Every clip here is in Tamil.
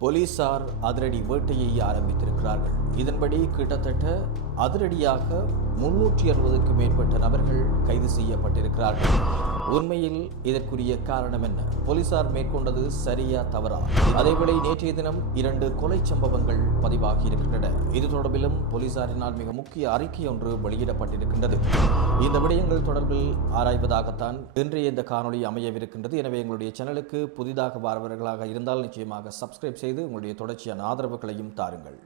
போலீசார் அதிரடி வேட்டையை ஆரம்பித்திருக்கிறார்கள். இதன்படி கிட்டத்தட்ட அதிரடியாக 360க்கும் மேற்பட்ட நபர்கள் கைது செய்யப்பட்டிருக்கிறார்கள். உண்மையில் இதற்குரிய காரணம் என்ன? போலீசார் மேற்கொண்டது சரியா தவறா? அதேவேளை நேற்றைய தினம் 2 கொலை சம்பவங்கள் பதிவாகி இருக்கின்றன. இது தொடர்பிலும் போலீசாரினால் மிக முக்கிய அறிக்கை ஒன்று வெளியிடப்பட்டிருக்கின்றது. இந்த விடயங்கள் தொடர்பில் ஆராய்வதாகத்தான் இன்றைய இந்த காணொலி அமையவிருக்கின்றது. எனவே எங்களுடைய சேனலுக்கு புதிதாக வருபவர்களாக இருந்தால் நிச்சயமாக சப்ஸ்கிரைப் செய்து உங்களுடைய தொடர்ச்சியான ஆதரவுகளையும் தாருங்கள்.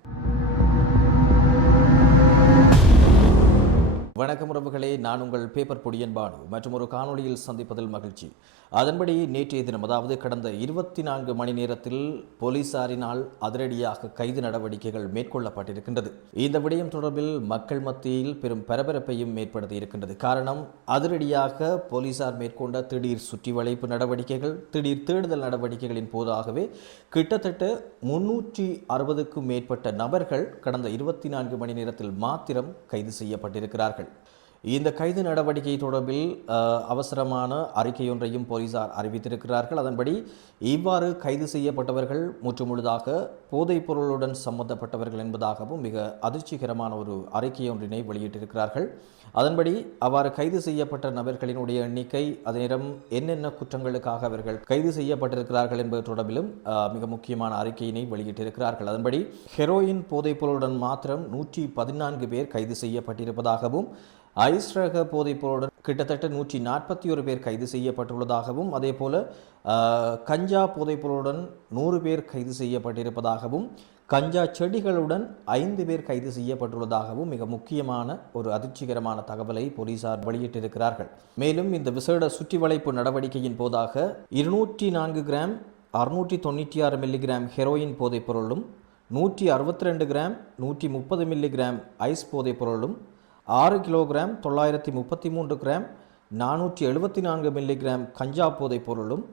வணக்கம் உறவுகளே, நான் உங்கள் பேப்பர் பொடியன் பானு மற்றும் ஒரு காணொலியில் சந்திப்பதில் மகிழ்ச்சி. அதன்படி நேற்றைய தினம், அதாவது கடந்த 24 மணி நேரத்தில் போலீசாரினால் அதிரடியாக கைது நடவடிக்கைகள் மேற்கொள்ளப்பட்டிருக்கின்றது. இந்த விடயம் தொடர்பில் மக்கள் மத்தியில் பெரும் பரபரப்பையும் ஏற்படுத்தி இருக்கின்றது. காரணம், அதிரடியாக போலீசார் மேற்கொண்ட திடீர் சுற்றி வளைப்பு நடவடிக்கைகள், திடீர் தேடுதல் நடவடிக்கைகளின் போதாகவே கிட்டத்தட்ட 360க்கும் மேற்பட்ட நபர்கள் கடந்த 24 மணி நேரத்தில் மாத்திரம் கைது செய்யப்பட்டிருக்கிறார்கள். இந்த கைது நடவடிக்கை தொடர்பில் அவசரமான அறிக்கையொன்றையும் போலீசார் அறிவித்திருக்கிறார்கள். அதன்படி இவ்வாறு கைது செய்யப்பட்டவர்கள் முற்றுமுழுதாக போதைப் பொருளுடன் சம்பந்தப்பட்டவர்கள் என்பதாகவும் மிக அதிர்ச்சிகரமான ஒரு அறிக்கையொன்றினை வெளியிட்டிருக்கிறார்கள். அதன்படி அவ்வாறு கைது செய்யப்பட்ட நபர்களினுடைய எண்ணிக்கை, அதே நேரம் என்னென்ன குற்றங்களுக்காக அவர்கள் கைது செய்யப்பட்டிருக்கிறார்கள் என்பது தொடர்பிலும் மிக முக்கியமான அறிக்கையினை வெளியிட்டிருக்கிறார்கள். அதன்படி ஹெரோயின் போதைப் பொருளுடன் மாத்திரம் 114 பேர் கைது செய்யப்பட்டிருப்பதாகவும், ஐஸ் ரக போதைப் பொருளுடன் கிட்டத்தட்ட 141 பேர் கைது செய்யப்பட்டுள்ளதாகவும், அதே போல கஞ்சா போதைப் பொருளுடன் 100 பேர் கைது செய்யப்பட்டிருப்பதாகவும், கஞ்சா செடிகளுடன் 5 பேர் கைது செய்யப்பட்டுள்ளதாகவும் மிக முக்கியமான ஒரு அதிர்ச்சிகரமான தகவலை போலீசார் வெளியிட்டிருக்கிறார்கள். மேலும் இந்த விசேட சுற்றி வளைப்பு நடவடிக்கையின் போதாக 204 கிராம் 696 மில்லிகிராம் ஹெரோயின் போதைப் பொருளும், 162 கிராம் 130 மில்லிகிராம் ஐஸ் போதைப் பொருளும், 6 கிலோகிராம் 933 கிராம் 474 மில்லிகிராம் கஞ்சா போதைப் பொருளும்,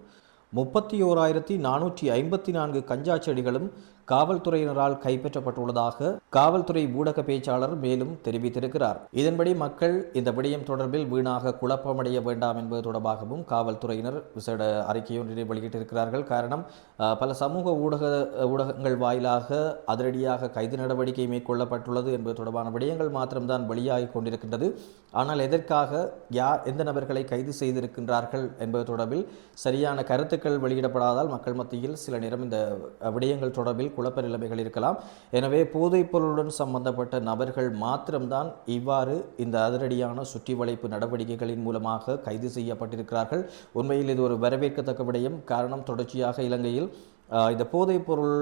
31,454 கஞ்சா செடிகளும் காவல்துறையினரால் கைப்பற்றப்பட்டுள்ளதாக காவல்துறை ஊடக பேச்சாளர் மேலும் தெரிவித்திருக்கிறார். இதன்படி மக்கள் இந்த விடயம் தொடர்பில் வீணாக குழப்பமடைய வேண்டாம் என்பது தொடர்பாகவும் காவல்துறையினர் விசேட அறிக்கையொன்றினை வெளியிட்டிருக்கிறார்கள். காரணம், பல சமூக ஊடகங்கள் வாயிலாக அதிரடியாக கைது நடவடிக்கை மேற்கொள்ளப்பட்டுள்ளது என்பது தொடர்பான விடயங்கள் மாத்திரம்தான் வெளியாகி கொண்டிருக்கின்றது. ஆனால் எதற்காக, எந்த நபர்களை கைது செய்திருக்கின்றார்கள் என்பது தொடர்பில் சரியான கருத்துக்கள் வெளியிடப்படாதால் மக்கள் மத்தியில் சில நேரம் இந்த விடயங்கள் தொடர்பில் குழப்ப நிலைமைகள் இருக்கலாம். எனவே போதைப் பொருளுடன் சம்பந்தப்பட்ட நபர்கள் மாத்திரம்தான் இவ்வாறு இந்த அதிரடியான சுற்றி வளைப்பு நடவடிக்கைகளின் மூலமாக கைது செய்யப்பட்டிருக்கிறார்கள். உண்மையில் இது ஒரு வரவேற்கத்தக்க விடயம். காரணம், தொடர்ச்சியாக இலங்கையில் இந்த போதைப் பொருள்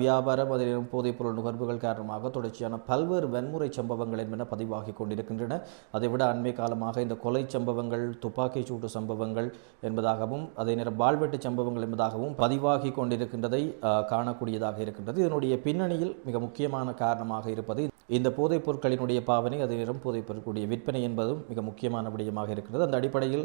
வியாபாரம், அதே போதைப் பொருள் நுகர்வுகள் காரணமாக தொடர்ச்சியான பல்வேறு வன்முறை சம்பவங்கள் என்பன பதிவாகி கொண்டிருக்கின்றன. அதைவிட அண்மை காலமாக இந்த கொலை சம்பவங்கள், துப்பாக்கிச் சூட்டு சம்பவங்கள் என்பதாகவும், அதே நேரம் பால்வெட்டு சம்பவங்கள் என்பதாகவும் பதிவாகி கொண்டிருக்கின்றதை காணக்கூடியதாக இருக்கின்றது. இதனுடைய பின்னணியில் மிக முக்கியமான காரணமாக இருப்பது இந்த போதைப் பொருட்களினுடைய பாவனை, அதே நேரம் போதைப் பொருட்களுடைய விற்பனை என்பதும் மிக முக்கியமான விடயமாக இருக்கிறது. அந்த அடிப்படையில்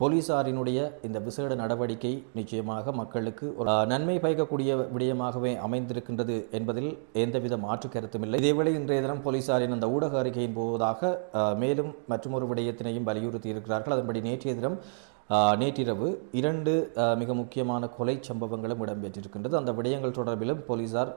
போலீசாரினுடைய இந்த விசேட நடவடிக்கை நிச்சயமாக மக்களுக்கு ஒரு நன்மை பயக்கக்கூடிய விடயமாகவே அமைந்திருக்கின்றது என்பதில் எந்தவித மாற்று கருத்தும் இல்லை. இதேவேளை இன்றைய தினம் போலீசாரின் அந்த ஊடக அறிக்கையின் போவதாக மேலும் மற்றொரு விடயத்தினையும் வலியுறுத்தி இருக்கிறார்கள். அதன்படி நேற்றைய தினம் நேற்றிரவு 2 மிக முக்கியமான கொலை சம்பவங்களும் இடம்பெற்றிருக்கின்றது. அந்த விடயங்கள் தொடர்பிலும் போலீசார்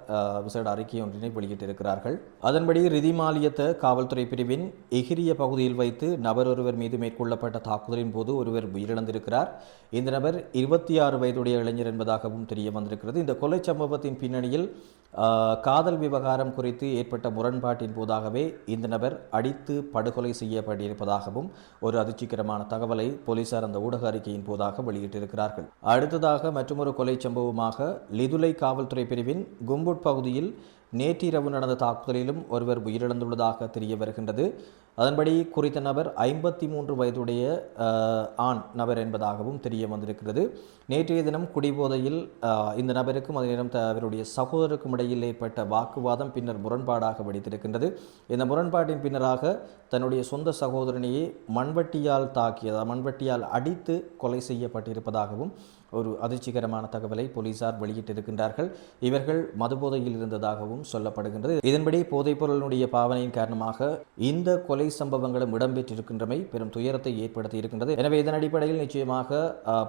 விசேட அறிக்கை ஒன்றினை வெளியிட்டிருக்கிறார்கள். அதன்படி ரிதிமாலியத்த காவல்துறை பிரிவின் எகிரிய பகுதியில் வைத்து நபர் ஒருவர் மீது மேற்கொள்ளப்பட்ட தாக்குதலின் போது ஒருவர் உயிரிழந்திருக்கிறார். இந்த நபர் 26 வயதுடைய இளைஞர் என்பதாகவும் தெரிய வந்திருக்கிறது. இந்த கொலை சம்பவத்தின் பின்னணியில் காதல் விவகாரம் குறித்து ஏற்பட்ட முரண்பாட்டின் போதாகவே இந்த நபர் அடித்து படுகொலை செய்யப்பட்டிருப்பதாகவும் ஒரு அதிர்ச்சிகரமான தகவலை போலீசார் அந்த ஊடக அறிக்கையின் போதாக வெளியிட்டிருக்கிறார்கள். அடுத்ததாக மற்றொரு கொலை சம்பவமாக லிதுலை காவல்துறை பிரிவின் கும்புட் பகுதியில் நேற்றிரவு நடந்த தாக்குதலிலும் ஒருவர் உயிரிழந்துள்ளதாக தெரிய வருகின்றது. அதன்படி குறித்த நபர் 53 வயதுடைய ஆண் நபர் என்பதாகவும் தெரிய வந்திருக்கிறது. நேற்றைய தினம் குடிபோதையில் இந்த நபருக்கும் அதே நேரம் அவருடைய சகோதரருக்கும் இடையில் ஏற்பட்ட வாக்குவாதம் பின்னர் முரண்பாடாக வெடித்திருக்கின்றது. இந்த முரண்பாட்டின் பின்னராக தன்னுடைய சொந்த சகோதரனையே மண்வெட்டியால் தாக்கியது, மண்வெட்டியால் அடித்து கொலை செய்யப்பட்டிருப்பதாகவும் ஒரு அதிர்ச்சிகரமான தகவலை போலீசார் வெளியிட்டிருக்கின்றார்கள். இவர்கள் மதுபோதையில் இருந்ததாகவும் சொல்லப்படுகின்றது. இதன்படி போதைப்பொருளினுடைய பாவனையின் காரணமாக இந்த கொலை சம்பவங்களும் இடம்பெற்றிருக்கின்றமை பெரும் துயரத்தை ஏற்படுத்தி இருக்கின்றது. எனவே இதன் அடிப்படையில் நிச்சயமாக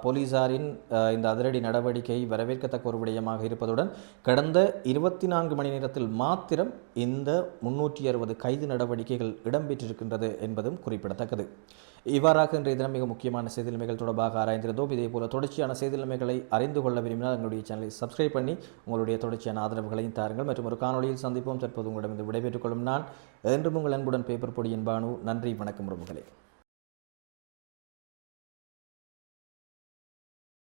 போலீசாரின் இந்த அதிரடி நடவடிக்கை வரவேற்கத்தக்க ஒரு விடயமாக இருப்பதுடன் கடந்த 24 மணி நேரத்தில் மாத்திரம் இந்த 360 கைது நடவடிக்கைகள் இடம்பெற்றிருக்கின்றது என்பதும் குறிப்பிடத்தக்கது. இவ்வாறாக இன்றைய தினம் மிக முக்கியமான செய்தி நிலைமைகள் தொடர்பாக ஆராய்ந்திருந்தோம். இதேபோல தொடர்ச்சியான செய்தி நிலைமைகளை அறிந்து கொள்ள விரும்பினால் எங்களுடைய சேனலை சப்ஸ்கிரைப் பண்ணி உங்களுடைய தொடர்ச்சியான ஆதரவுகளையும் தாருங்கள். மற்றும் ஒரு காணொலியில் சந்திப்போம். தற்போது உங்களிடம் விடைபெற்றுக் கொள்ளும் நான் என்றும் உங்கள் அன்புடன் பேப்பர் பொடியின் பானு. நன்றி, வணக்கம் உறவுகளே.